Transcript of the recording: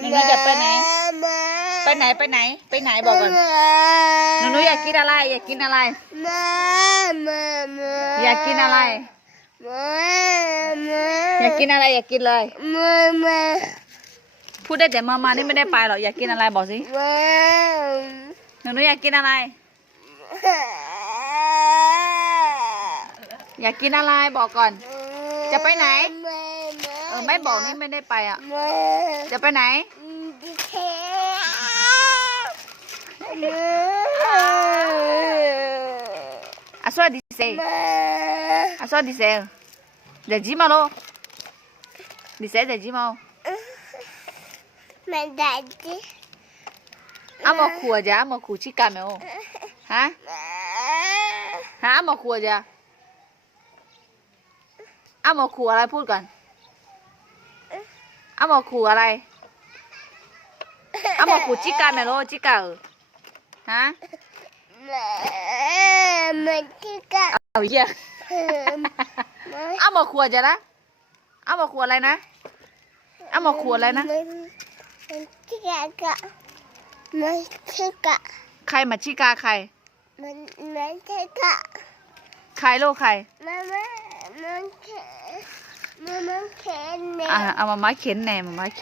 หนูจะไปไหน ไปไหนไปไหน ไปไหนบอกก่อนหนูหนูอยากกินอะไร อยากกินอะไร อยากกินอะไรอยากกินอะไรอยากกินเลยพูดได้แต่มามานี่ไม่ได้ไปหรอกอยากกินอะไรบอกสิหนูหนูอยากกินอะไร อยากกินอะไรบอกก่อน จะไปไหน เออไม่บอกนี่ไม่ได้ไปอะ จะไปไหน À sao đi xe? À sao đi xe? Để gì mà lo? Đi xe để gì mà? Mình đại đi. À mà khua giờ, à mà khua chỉ cam mèo. Hả? Hả? À mà khua giờ. À mà khua อะไรพูดก่อน à mà khua อะไร à mà khua chỉ cam mèo lo, chỉ cà. Hả? Mình chỉ cả. เอาเหี้ยเอามาขวดจะนะเอามาขวดอะไรนะเอามาขวดอะไรนะ Mình chỉ cả cả. Mình chỉ cả. ใครมาชิกาใคร Mình mình chỉ cả. ใครลูกใคร Mama, mình chỉ. Mama chỉ nè. อะเอามาม้าเข็นแหน่มาม้าเข็น